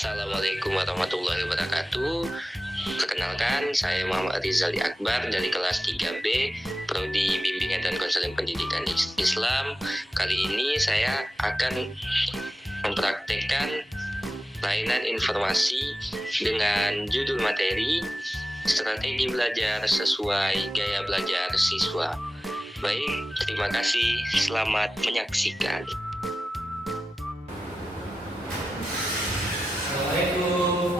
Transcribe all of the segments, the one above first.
Assalamualaikum warahmatullahi wabarakatuh. Perkenalkan, saya Muhammad Rizali Akbar dari kelas 3B, Prodi Bimbingan dan Konseling Pendidikan Islam. Kali ini saya akan mempraktekkan layanan informasi dengan judul materi Strategi Belajar Sesuai Gaya Belajar Siswa. Baik, terima kasih. Selamat menyaksikan. Assalamualaikum.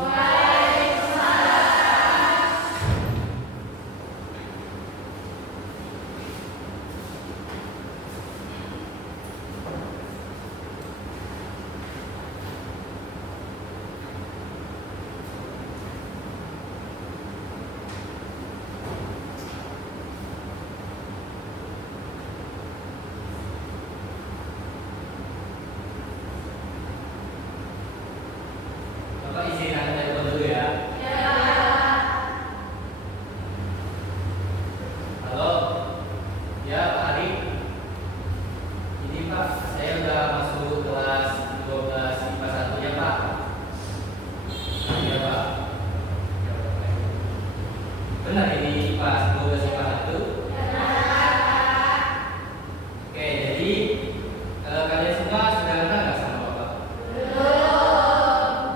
Bapak izin aku telepon dulu ya. Halo, ya Pak Ari. Ini Pak, saya udah masuk kelas 12 IPA 1 ya Pak. Iya Pak. Benar ini IPA 12 IPA 1? Oke, jadi kalian semua sudah kenal nggak sama Bapak?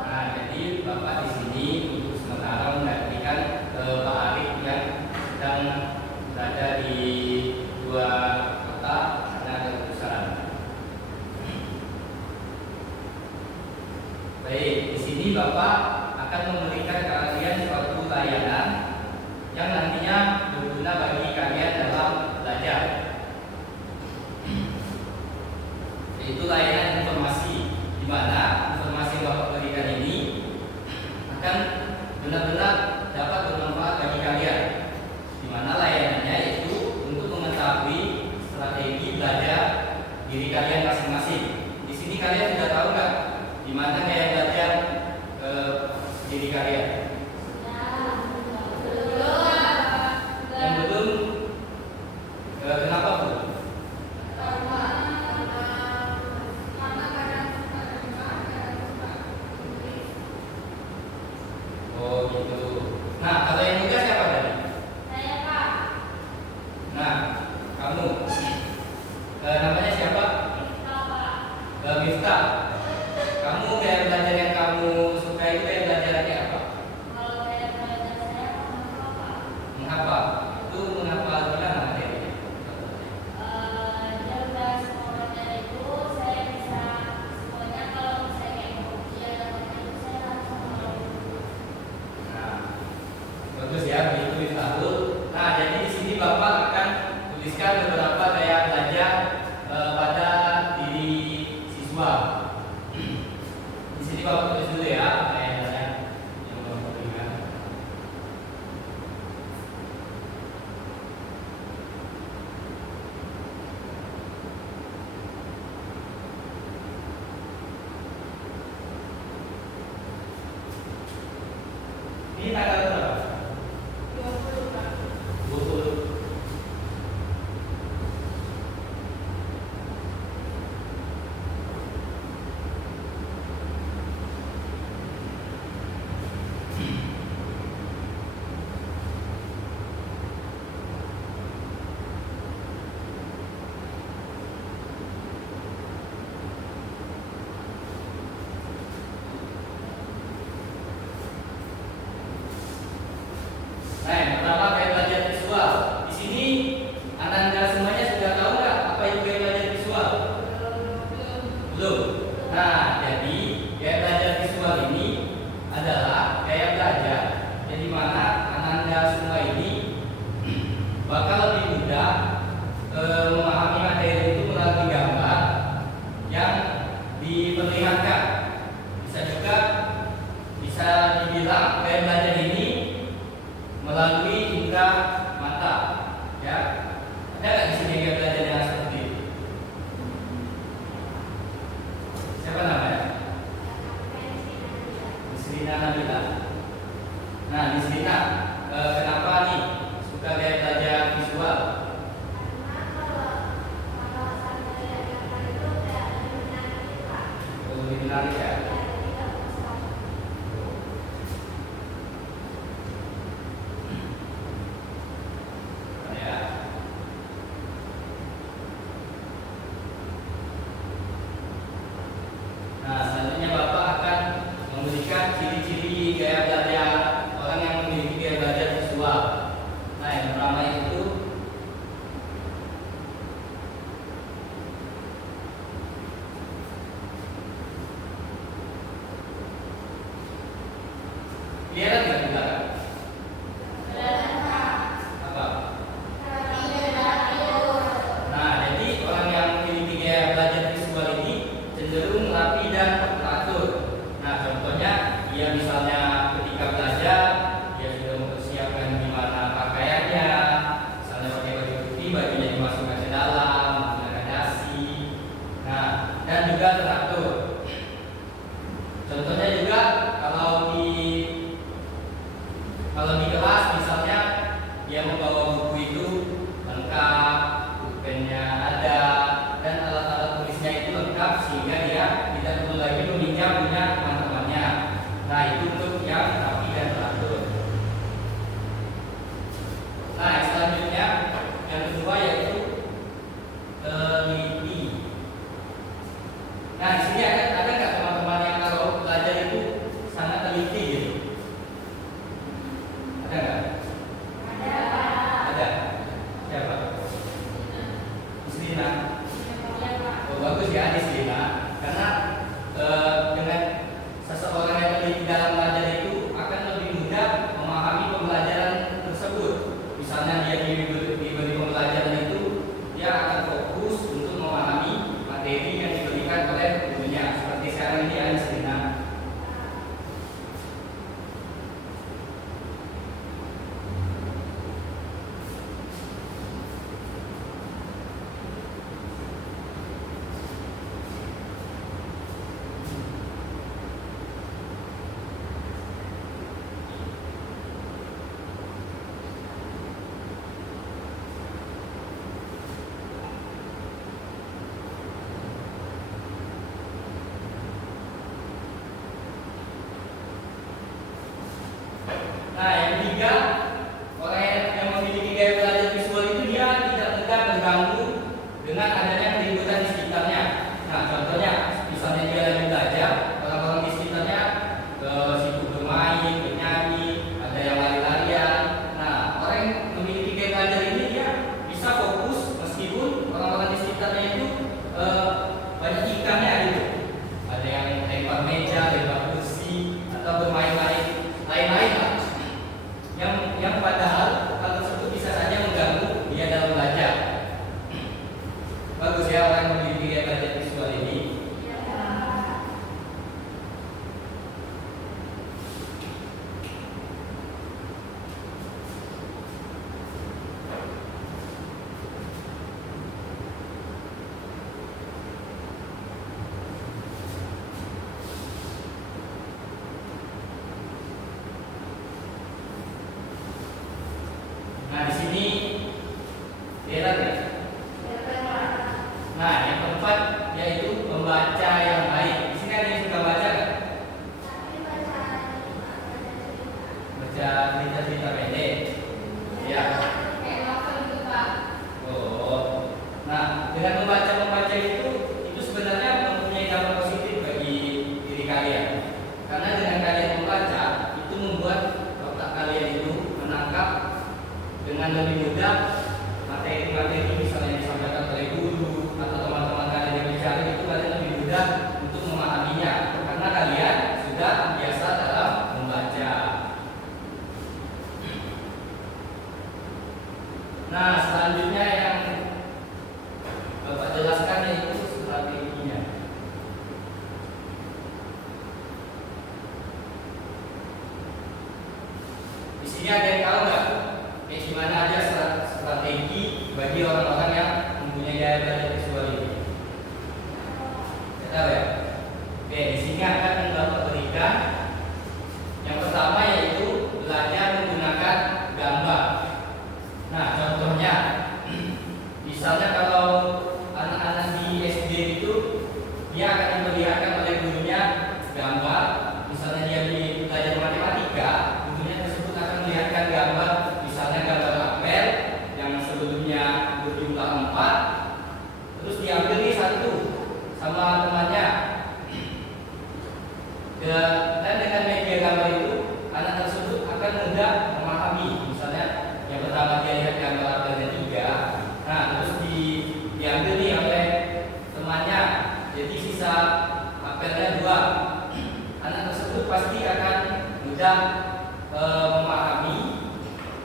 Nah, jadi Bapak di sini untuk sementara menggantikan Pak Arif yang sedang berada di dua kota karena ada urusan. Baik, di sini Bapak akan memberikan kalian suatu layanan yang nantinya berguna bagi kalian dalam belajar. Yaitu layanan informasi, di mana informasi yang Bapak berikan ini akan benar-benar dapat bermanfaat bagi kalian. Di mana layanannya yaitu untuk mengetahui strategi belajar diri kalian masing-masing. Di sini kalian sudah tahu nggak di mana gaya belajar diri kalian? Yang belum, kenapa Bu? Oh gitu. Nah, kalau yang muda siapa tadi? Nah, kamu namanya siapa? Miftah. Kamu gaya belajar yang kamu suka itu gaya belajarnya apa? Menghafal. Itu menghafal gimana materinya? Nah, bagus ya, begitu Miftahul. Nah, jadi di sini Bapak akan tuliskan beberapa gaya belajar pada diri siswa. Di sini Bapak tulis dulu ya gaya belajar yang Bapak berikan. Ini tanggal berapa? 20. Nah, yang pertama gaya belajar visual. Di sini Ananda semuanya sudah tahu nggak apa itu gaya belajar visual? Belum. Nah, jadi gaya belajar visual ini adalah gaya belajar yang dimana Ananda semua ini bakal lebih mudah memahami materi itu melalui gambar yang diperlihatkan. Bisa juga bisa dibilang gaya belajar ini melalui indera mata, ya. Ada nggak di sini gaya belajar yang seperti itu? Siapa namanya? Nisrina Nabila. Nah, Nisrina, kenapa nih suka gaya belajar visual? Lebih menarik ya. Kelihatan nggak di belakang? Apa? Nah, jadi orang yang memiliki gaya belajar visual ini cenderung rapi dan teratur. Nah, contohnya dia misalnya ketika belajar dia sudah mempersiapkan gimana pakaiannya, misalnya pakai baju putih, bajunya dimasukkan ke dalam, menggunakan dasi. Nah, dan juga teratur. Contohnya juga kalau di kelas misalnya dia membawa buku itu lengkap, pulpennya ada, dan alat-alat tulisnya itu lengkap sehingga dia tidak perlu lagi meminjam punya teman-temannya. Nah, itu untuk yang rapi dan teratur. Nah, yang selanjutnya yang kedua yaitu teliti. Nah, di sini ada nggak teman-teman yang kalau belajar itu sangat teliti gitu? Ada nggak? Ada. Siapa? Islina. Oh, bagus ya Islina. Karena dengan seseorang yang teliti dalam belajar itu akan lebih mudah memahami pembelajaran tersebut. Misalnya dia diberi pembelajaran itu, dia akan fokus untuk memahami materi yang diberikan oleh gurunya. Seperti sekarang ini Islina. Nah, yang ketiga, orang yang memiliki gaya belajar visual itu dia tidak mudah terganggu dengan adanya keributan di sekitarnya. Nah, contohnya, misalnya dia lagi belajar, orang-orang di sekitarnya sibuk bermain, bernyanyi, ada yang lari-larian. Nah, orang yang memiliki gaya belajar ini dia bisa fokus meskipun orang-orang di sekitarnya itu banyak ikannya gitu. Ada yang lempar meja, lempar kursi, atau bermain-main lain-lain lah. Yang padahal hal tersebut bisa saja mengganggu dia dalam belajar. Bagus ya orang yang memiliki gaya belajar visual ini. Nah, di sini lihat ya. Nah, yang keempat yaitu membaca yang baik. Di sini ada yang suka baca nggak? Baca cerita-cerita pendek. Ya. Oh. Nah, dengan membaca itu sebenarnya mempunyai dampak positif bagi diri kalian. Karena dengan kalian membaca itu membuat otak kalian itu menangkap dengan lebih mudah materi-materi misalnya yang disampaikan oleh guru atau teman-teman kalian yang bicara itu kalian lebih mudah untuk memahaminya karena kalian sudah biasa dalam membaca. Nah, selanjutnya yang Bapak jelaskan yaitu strateginya. Di sini ada yang tahu nggak? Gimana aja strategi bagi orang-orang yang mempunyai gaya belajar visual ini? Tahu ya? Oke, di sini akan Bapak berikan. Yang pertama yaitu belajar menggunakan gambar. Nah, contohnya, misalnya kalau anak-anak di SD itu dia akan diperlihatkan oleh gurunya gambar. Misalnya dia belajar matematika, gurunya tersebut akan melihatkan gambar. Misalnya gambar apel yang sebelumnya berjumlah 4, terus diambil nih satu sama temannya. Dan dengan media gambar itu anak tersebut akan mudah memahami. Misalnya yang pertama dia lihat gambar apelnya 3, nah terus diambil nih oleh temannya, jadi sisa apelnya 2. Anak tersebut pasti akan mudah memahami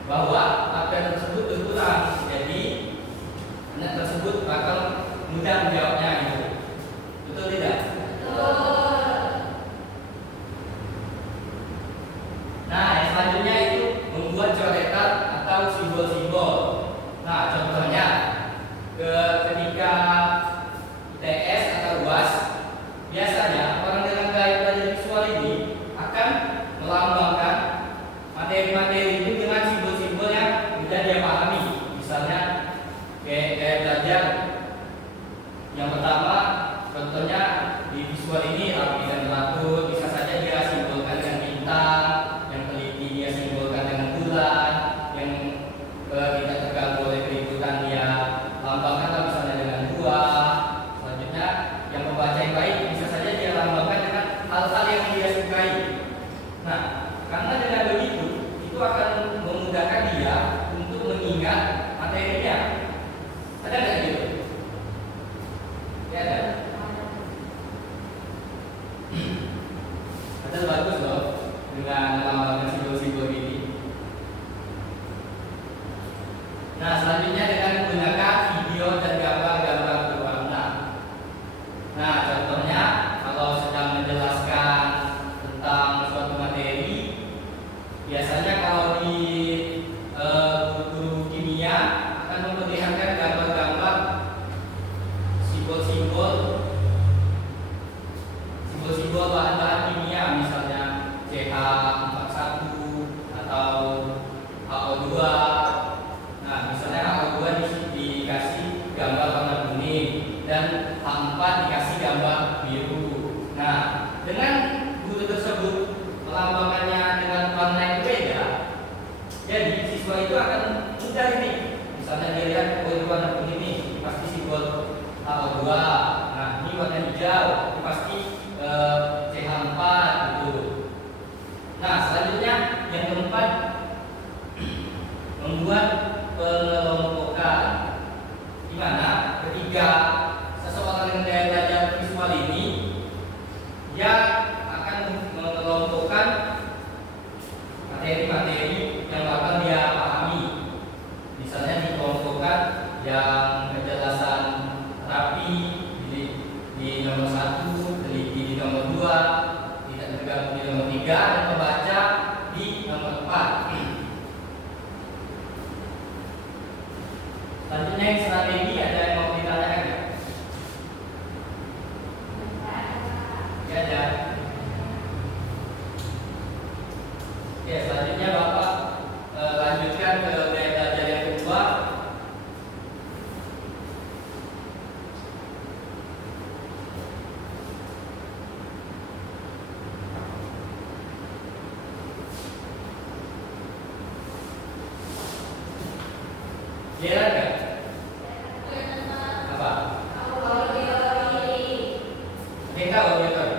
bahwa latihan tersebut berkurang, jadi anak tersebut bakal mudah menjawabnya gitu. Betul tidak? Nah, yang selanjutnya itu membuat coretan atau simbol-simbol. Nah, contohnya ketika ITS atau UAS, biasanya orang dengan gaya belajar visual ini akan melambangkan materi-materi itu dengan simbol-simbol yang mudah dia pahami. Misalnya gaya belajar yang pertama, contohnya di visual ini rapi dan teratur, bisa saja dia simbolkan dengan bintang, yang teliti dia simbolkan dengan bulan, yang tidak terganggu oleh keributan dia lambangkan misalnya dengan buah. Selanjutnya, yang membaca yang baik bisa saja dia lambangkan dengan hal-hal yang dia sukai. Nah, karena dengan begitu itu akan memudahkan dia untuk mengingat materinya. Ada nggak gitu? Ya ada. Ada bagus loh dengan melambangkan simbol-simbol ini. Nah, selanjutnya dengan menggunakan video dan gambar-gambar berwarna. Nah, contohnya kalau sedang menjelaskan tentang suatu materi, biasanya kalau di guru kimia akan memperlihatkan gambar-gambar simbol-simbol bahan-bahan kimia, misalnya CH41 atau HO2. Nah, misalnya HO2 dikasih gambar warna kuning dan H4 dikasih gambar biru. Nah, dengan guru tersebut melambangkannya dengan warna yang berbeda, jadi siswa itu akan mudah ini. Misalnya dia lihat, oh ini warna kuning nih, pasti simbol HO2. Nah, ini warna hijau, ini pasti CH4 gitu. Nah, selanjutnya yang keempat, membuat pengelompokan. Dimana ketika seseorang dengan gaya belajar visual ini, dia akan mengelompokkan materi-materi yang bakal dia pahami. Misalnya dikelompokkan yang kejelasan rapi di nomor 1, teliti di nomor 2, tidak terganggu di nomor 3, dan pembaca di nomor 4. Selanjutnya yang strategi, ada yang mau ditanyakan nggak? Ya ada. Oke, selanjutnya Bapak lanjutkan ke gaya belajar yang kedua. Lihat nggak? Apa? Kita auditor.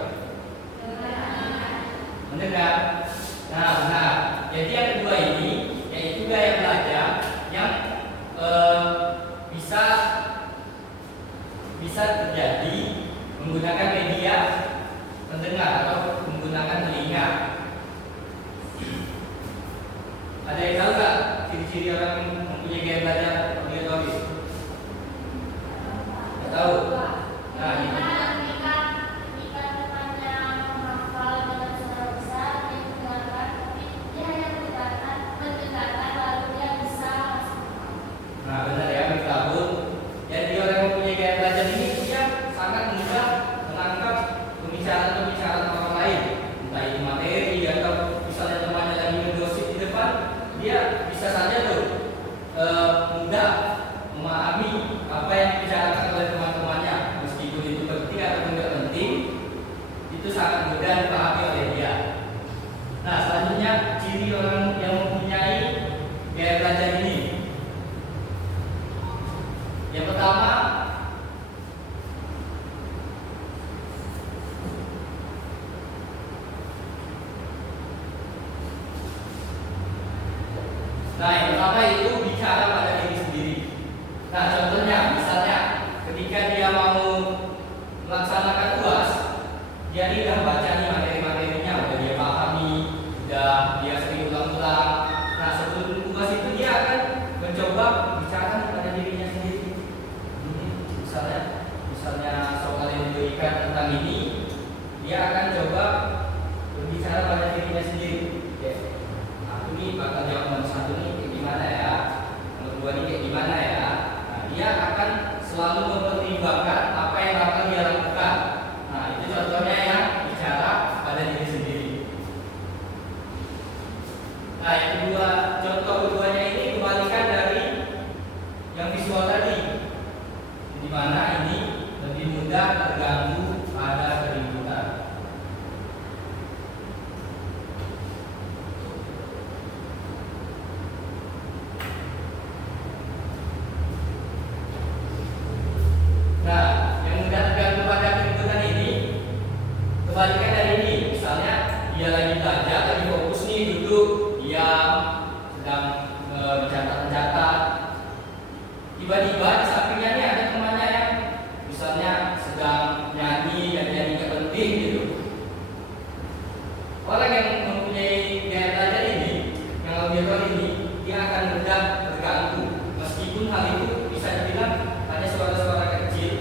Mendengar. Nah, benar. Jadi yang kedua ini yaitu gaya belajar yang bisa terjadi menggunakan media mendengar atau menggunakan telinga. Ada yang tahu nggak ciri-ciri orang mempunyai gaya belajar auditoris? Nggak tahu. Nah, ini. Nah, benar ya, Miftahul. Jadi orang yang mempunyai gaya belajar ini dia sangat mudah menangkap pembicaraan orang lain, entah itu materi atau misalnya temannya lagi ngegosip di depan, dia bisa saja tuh mudah memahami apa yang dibicarakan oleh teman-temannya, meskipun itu penting atau tidak penting, itu sangat mudah dipahami oleh dia. Nah, selanjutnya ciri orang yang mempunyai gaya belajar ini. Yang pertama, itu bicara pada diri sendiri. Nah, contohnya, misalnya ketika dia mau melaksanakan UAS, dia ini udah baca nih materi-materinya, udah dia pahami, udah dia sering ulang dia akan coba berbicara pada dirinya sendiri. Ya. Aku nih bakal jawab nomor 1 nih kayak gimana ya, nomor 2 nih kayak gimana ya. Nah, dia akan selalu mempertimbangkan apa yang akan dia lakukan. Nah, itu contohnya yang bicara pada diri sendiri. Nah, yang kedua, contoh keduanya ini kebalikan dari yang visual tadi, di mana ini lebih mudah terganggu pada keributan. Nah, yang mudah terganggu pada keributan ini kebalikan dari ini. Misalnya dia lagi belajar, lagi fokus nih, duduk, diam, sedang mencatat-mencatat. Tiba-tiba di sampingnya nih ada temannya yang misalnya sedang nyanyi dan nyanyi gak penting gitu. Orang yang mempunyai gaya belajar ini, yang auditor ini, dia akan mudah terganggu. Meskipun hal itu bisa dibilang hanya suara-suara kecil,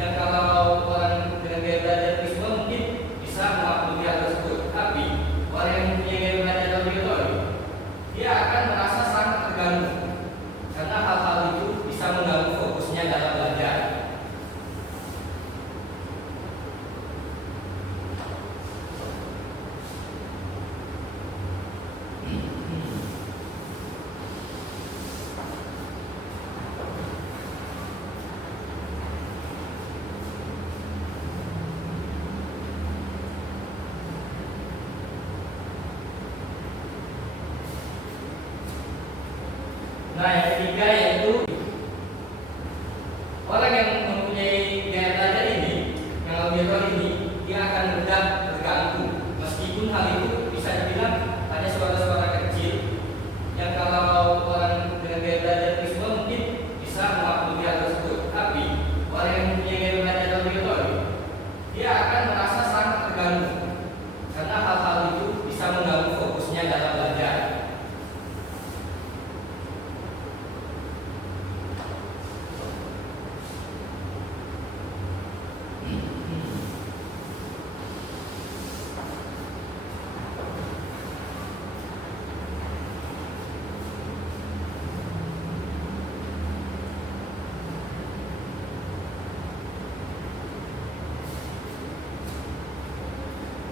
yang kalau orang dengan gaya belajar visual mungkin bisa memaklumi hal tersebut. Tapi orang yang mempunyai gaya belajar auditor, dia akan merasa sangat terganggu karena hal-hal itu bisa mengganggu fokusnya dalam belajar. Nah, yang ketiga yaitu orang yang mempunyai gaya belajar ini, yang auditor ini, dia akan mudah terganggu. Meskipun hal itu bisa dibilang hanya suara-suara kecil, yang kalau orang dengan gaya belajar visual mungkin bisa memaklumi hal tersebut. Tapi orang yang mempunyai gaya belajar auditor, dia akan merasa sangat terganggu karena hal-hal itu bisa mengganggu fokusnya dalam belajar.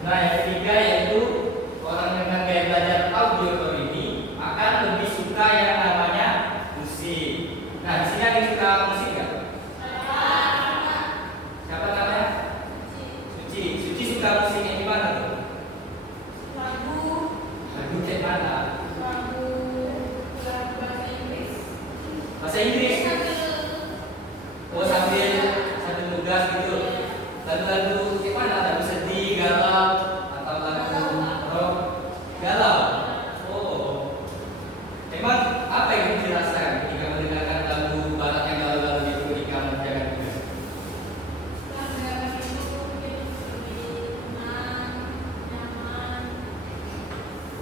Nah, yang ketiga yaitu orang dengan gaya belajar auditor ini akan lebih suka yang namanya musik. Nah, di sini ada yang suka musik nggak? Siapa namanya? Suci. Suci suka musik yang gimana tuh? Lagu kayak mana? Bahasa Inggris. Oh, sambil nugas gitu. Lagu-lagu kayak mana? Lagu sedih, galau, atau lagu rock galau? Oh, emang apa yang dirasakan ketika mendengarkan lagu barat yang galau-galau itu ketika mengerjakan tugas?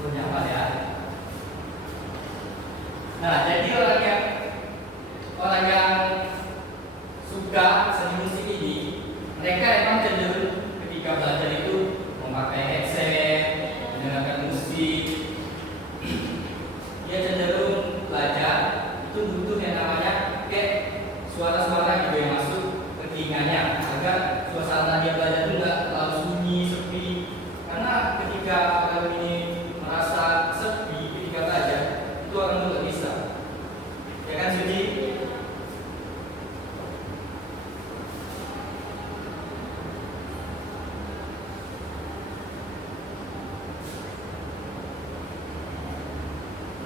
Oh, nyaman ya. Nah, jadi orang yang suka seni musik ini, mereka emang cenderung ketika belajar itu memakai headset, mendengarkan musik. Dia cenderung belajar itu butuh yang namanya kayak suara-suara gitu yang masuk ke telinganya agar suasana dia belajar itu nggak terlalu sunyi, sepi. Karena ketika orang ini merasa sepi ketika belajar, itu orang itu nggak bisa. Ya kan, Suci?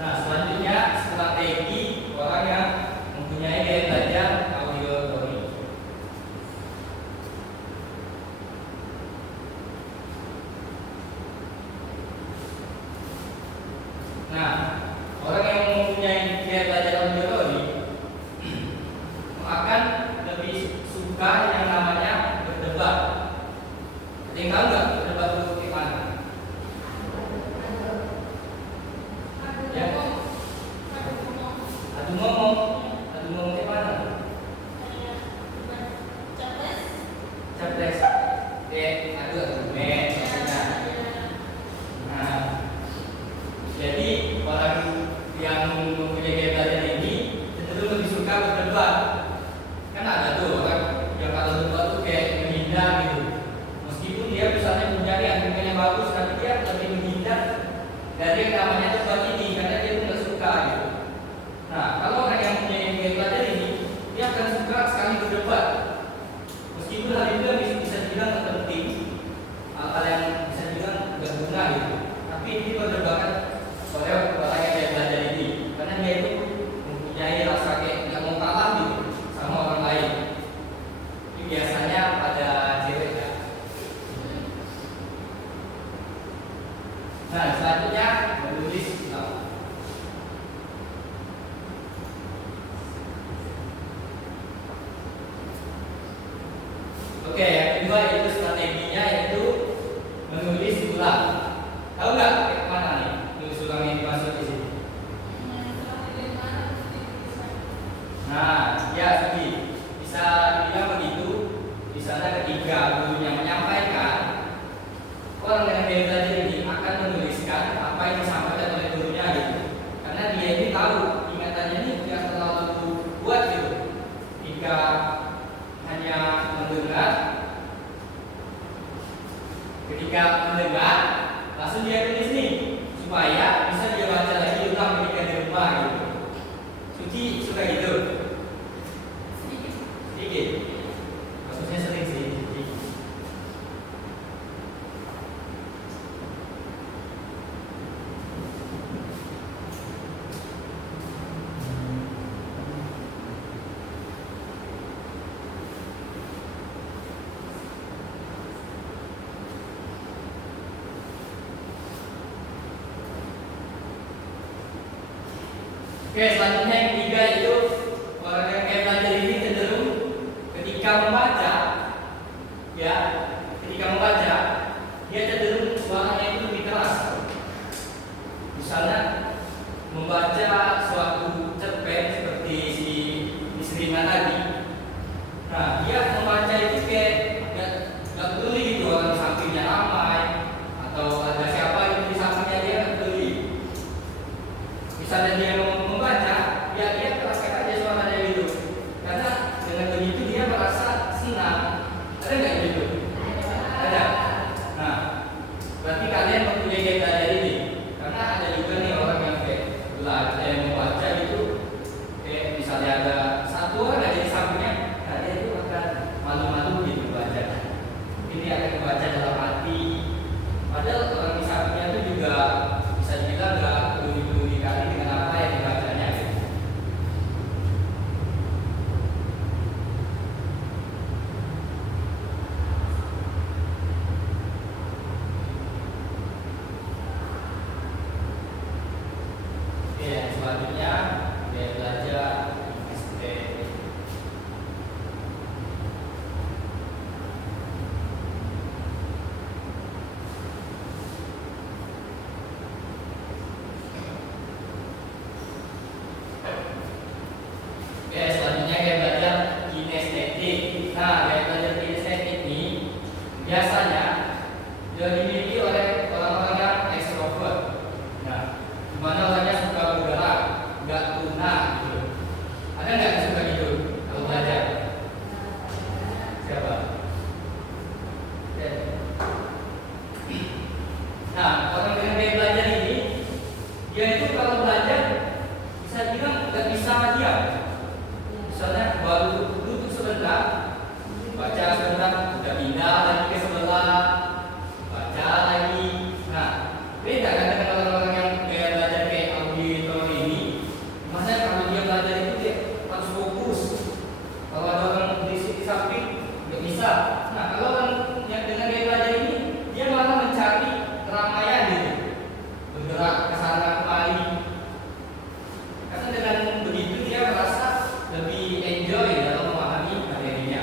Nah, selanjutnya strategi orang yang mempunyai gaya belajar auditory. Nah, orang yang mempunyai gaya belajar auditory akan lebih suka yang namanya berdebat. Ada yang tahu nggak berdebat itu gimana? Ya, adu ngomong kayak mana? Capres, adu argumen. kedua itu strateginya itu menulis ulang. Tahu nggak kayak mana nih nulis ulang yang dimaksud di sini? Nah, ya Sugi, bisa dibilang begitu. Di sana ketika gurunya menyampaikan, orang dengan gaya belajar ini akan menuliskan apa yang disampaikan oleh gurunya gitu. Karena dia ini tahu ingatannya ini tidak terlalu kuat gitu. Jika hanya mendengar, ketika mendengar langsung dia tulis nih supaya bisa dia baca lagi ulang ketika di rumah gitu. Suci suka gitu? Sedikit. Maksudnya sering sih. Sedikit. Oke, selanjutnya yang ketiga itu orang yang kayak belajar ini cenderung ketika membaca, ya, ketika membaca dia cenderung suaranya itu lebih keras. Misalnya membaca suatu cerpen seperti si Misrina tadi. Nah, dia membaca itu kayak gak peduli gitu orang di sampingnya ramai atau ada siapa gitu di sampingnya dia gak peduli. Misalnya dia membaca, ya dia keraskan aja suaranya gitu. Karena dengan begitu dia merasa senang. Ada nggak gitu? Ada. Nah, berarti kalian mempunyai gaya belajar ini. Karena ada juga nih orang yang kayak belajar yang membaca gitu. Kayak misalnya ada satu orang aja di sampingnya, nah dia itu akan malu-malu gitu baca. Ini akan membaca dalam hati. Padahal orang di sampingnya itu juga bisa dibilang nggak peduli-peduli kali dengan apa yang dibacanya gitu. Oke, yang selanjutnya dia belajar SD. Oke, selanjutnya kayak belajar kinestetik. Nah, kayak belajar kinestetik ini biasanya dimiliki oleh orang-orang yang ekstrovert. Nah, dimana orangnya suka bergerak, nggak tuna gitu. Ada nggak yang suka gitu kalau belajar? Siapa? Oke. Nah, orang dengan gaya belajar ini dia itu kalau belajar bisa bilang nggak bisa diam. Misalnya baru duduk sebentar, baca sebentar, udah pindah lagi ke sebelah, baca lagi. Nah, beda kan dengan orang-orang yang gaya belajar kayak auditor ini. Masa kalau dia belajar itu dia harus fokus. Kalau ada orang di samping nggak bisa. Nah, kalau orang yang dengan gaya belajar ini dia malah mencari keramaian gitu, bergerak ke sana kemari. Karena dengan begitu dia merasa lebih enjoy dalam memahami materinya.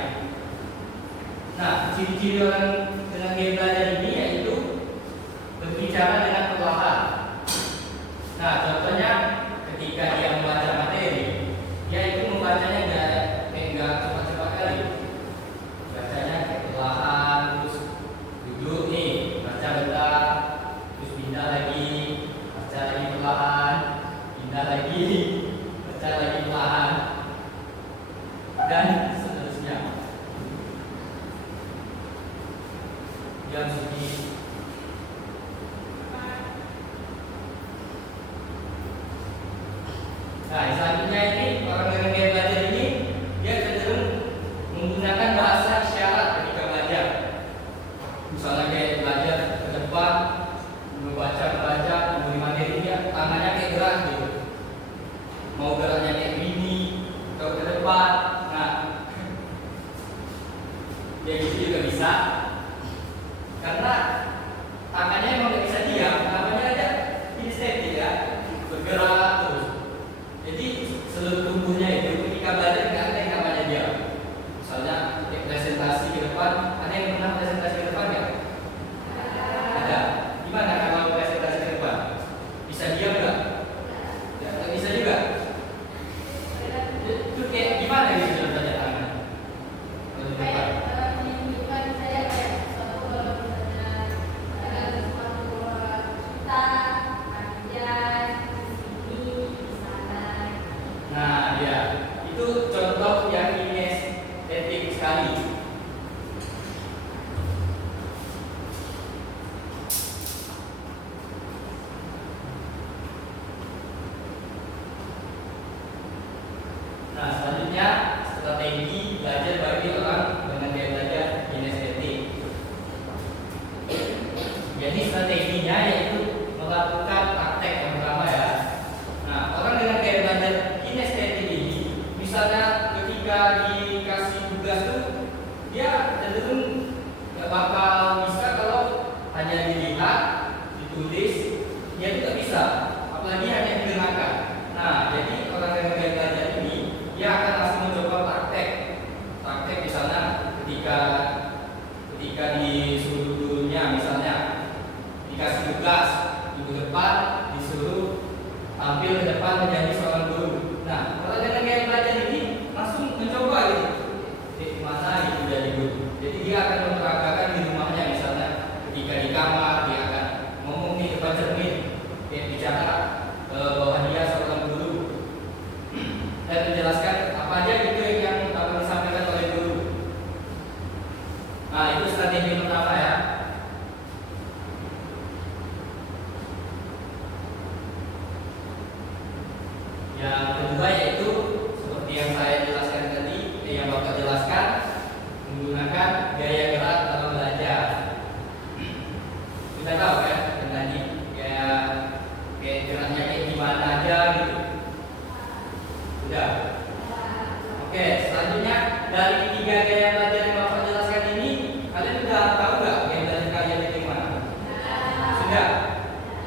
Nah, ciri-ciri orang dengan gaya belajar ini yaitu berbicara dengan perlahan. Nah, contohnya ketika dia membaca materi, dia itu membacanya nggak cepat-cepat kali. Bacanya kayak perlahan, terus duduk nih, baca bentar, terus pindah lagi, baca lagi perlahan, pindah lagi, baca lagi perlahan, dan seterusnya. Yang segi nah, selanjutnya ini orang dengan gaya belajar ini dia cenderung menggunakan bahasa isyarat ketika belajar. Misalnya kayak belajar ke depan, membaca, memberi materi dia tangannya kayak gerak gitu. Mau geraknya kayak gini atau ke depan. Nah, ya gitu juga bisa. Karena tangannya emang nggak bisa diam, namanya aja kinestetik ya, bergerak terus. Jadi bisa, apalagi hanya didengarkan. Nah, jadi orang yang gaya belajar ini dia akan langsung mencoba praktek. Praktek misalnya ketika disuruh gurunya misalnya dikasih tugas minggu depan disuruh tampil ke depan menjadi seorang guru. Nah, kalau dengan gaya belajar ini langsung mencoba gitu, mana gitu jadi guru. Jadi dia akan memperagakan di rumahnya misalnya ketika di kamar dia akan ngomong di depan cermin, dia bicara bahwa dia seorang guru dan menjelaskan apa aja gitu yang akan disampaikan oleh guru. Nah, itu strategi pertama ya. Yang kedua yaitu seperti yang saya jelaskan tadi, yang Bapak jelaskan, menggunakan gaya gerak dalam belajar. Kita tahu kan yang tadi gaya geraknya kayak gimana aja gitu. Sudah. Oke, selanjutnya dari tiga gaya belajar yang Bapak jelaskan ini, kalian sudah tahu nggak gaya belajar kalian itu gimana? Sudah.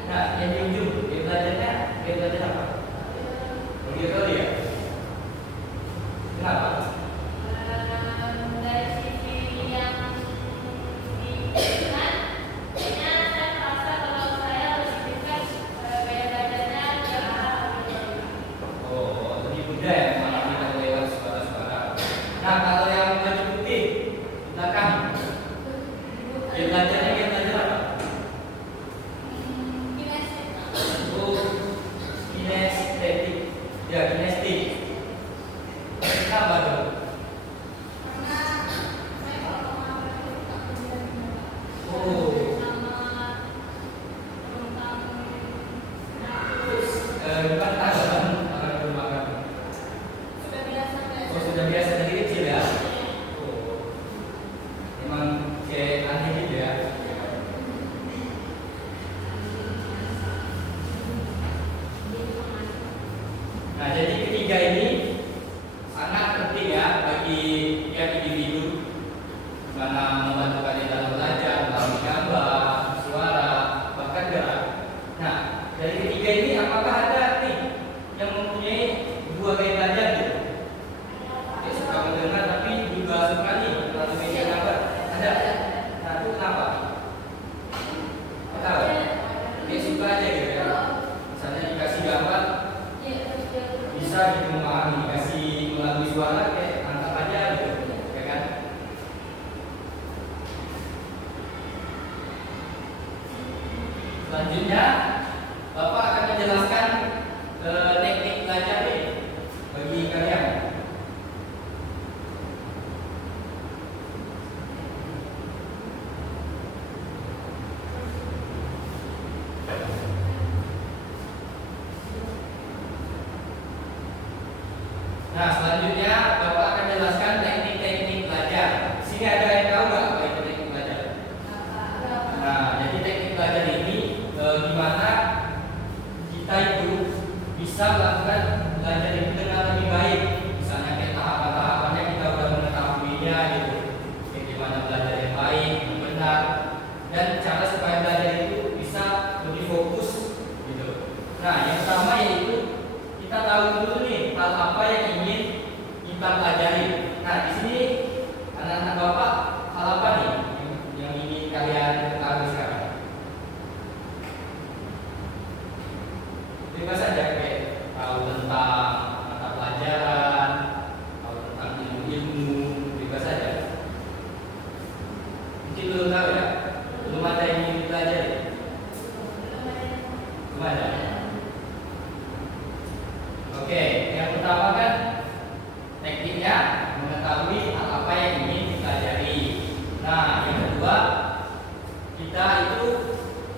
Nah, yang di ujung gaya belajarnya gaya belajar apa? Begitu kali ya? Kenapa? Dari sisi yang diinginkan, kayaknya saya merasa kalau saya lebih dekat gaya belajarnya ke arah akademik. Oh, lebih mudah ya memahami kalau lewat suara-suara. Nah, kalau yang baju putih di belakang, gaya belajarnya gaya belajar apa? Kinestik. Oh, kinestetik. Ya, kinestik. Kenapa dong? Karena saya kalau mengambil itu tak benar-benar. Oh, Sama tentang terus bukan tanggapan orang rumah kamu. sudah biasa Oh, sudah biasa dari kecil ya? Oh, emang kayak aneh gitu ya? Nah, jadi ketiga ini sangat penting ya bagi tiap individu, mana membantu kalian dalam belajar, melalui gambar, suara, bahkan gerak. Nah, dari ketiga ini apakah ada nih yang mempunyai dua gaya belajar gitu? Dia suka mendengar tapi juga suka nih melalui media gambar. Ada? Nah, itu kenapa? Tahu? Dia suka aja gitu ya. Misalnya dikasih gambar bisa gitu memahami, kasih melalui suara kayak angkat aja gitu, ya kan? Selanjutnya Bapak akan menjelaskan teknik belajar nih bagi kalian. Nah, selanjutnya Bapak akan jelaskan teknik-teknik belajar. Di sini ada yang tahu nggak apa itu teknik belajar? Nah, jadi teknik belajar ini gimana kita itu bisa melakukan belajar itu dengan lebih baik. Misalnya kayak tahapan-tahapannya kita udah mengetahuinya gitu. Kayak gimana belajar yang baik, yang benar, dan cara supaya belajar itu bisa lebih fokus gitu. Nah, yang pertama yaitu kita tahu dulu nih hal apa yang ingin kita pelajari. Nah, di sini anak-anak Bapak hal apa nih yang ingin kalian ketahui sekarang? Bebas saja kayak tahu tentang mata pelajaran, tahu tentang ilmu-ilmu, bebas saja. Mungkin belum tahu ya, belum ada yang ingin dipelajari. Belum ada. Oke, yang pertama kan tekniknya mengetahui hal apa yang ingin dipelajari. Nah, yang kedua kita itu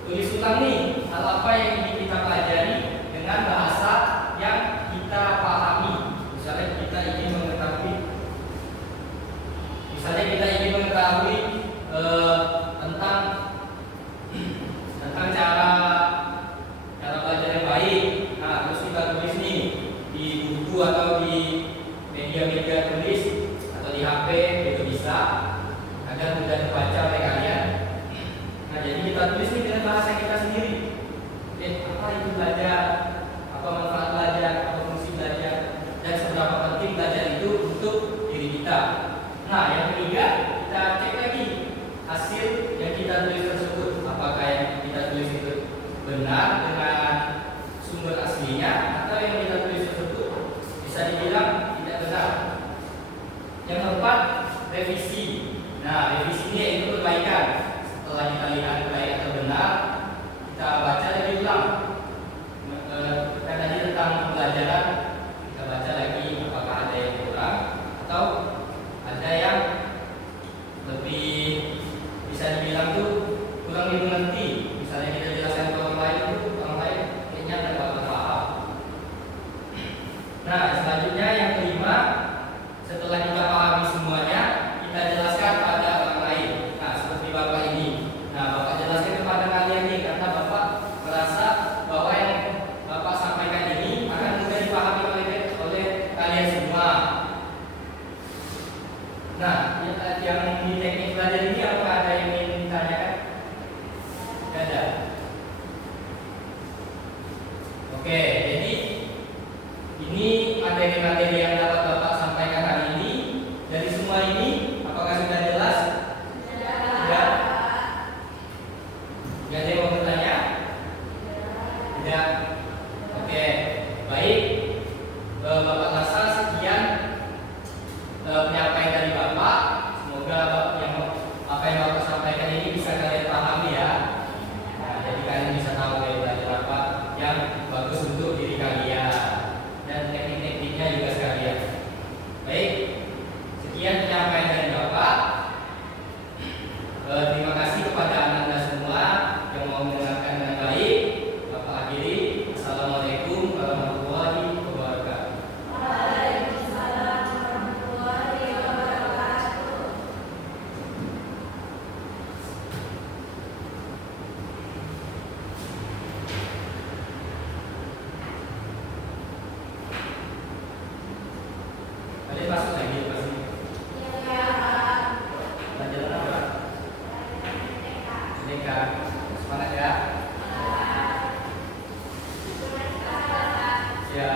tulis ulang nih hal apa yang ingin kita pelajari dengan bahasa yang kita pahami. Misalnya kita ingin mengetahui tentang cara belajar yang baik. Nah, terus kita tulis nih di buku atau di media tulis atau di HP itu bisa agar mudah dibaca oleh kalian. Nah, jadi kita tulis nih dengan bahasa kita sendiri. Apa itu benar dengan sumber aslinya, atau yang kita tulis tersebut bisa dibilang tidak benar. Yang keempat, revisi. Nah, revisi ini yaitu perbaikan. Setelah kita lihat baik atau benar, kita baca lagi ulang. Kan tadi tentang pembelajaran, kita baca lagi apakah ada yang kurang atau ada yang lebih bisa dibilang tuh kurang dimengerti. Misalnya kita jelaskan ke orang lain itu orang lain kayaknya tidak bakal paham. Nah, selanjutnya yang kelima, setelah kita pahami semuanya, kita jelaskan pada orang lain. Nah, seperti Bapak ini. Nah, Bapak jelaskan kepada kalian nih, karena Bapak merasa bahwa yang Bapak sampaikan ini akan mudah dipahami oleh kalian semua. Nah, yang di teknik belajar ini apakah ada yang ingin ditanyakan? Tidak ada. Oke, jadi ini materi-materi yang dapat Bapak sampaikan hari ini. Dari semua ini, apakah sudah jelas? Sudah? Tidak ada yang mau bertanya? Tidak. Oke, baik. Bapak rasa sekian penyampaian dari Bapak. Semoga apa yang Bapak sampaikan ini bisa kalian pahami ya. Nah, jadi kalian bisa tahu dari belajar apa yang bagus untuk diri kalian dan teknik-tekniknya juga sekalian. Baik, sekian penyampaian dari Bapak. Terima kasih kepada Anda semua yang mau mendengarkan dengan baik. Bapak akhiri. Assalamualaikum warahmatullahi wabarakatuh. Waalaikumsalam warahmatullahi wabarakatuh. Kalian masuk lagi ke sini. Pelajaran apa? Mereka semangat ya. Ya.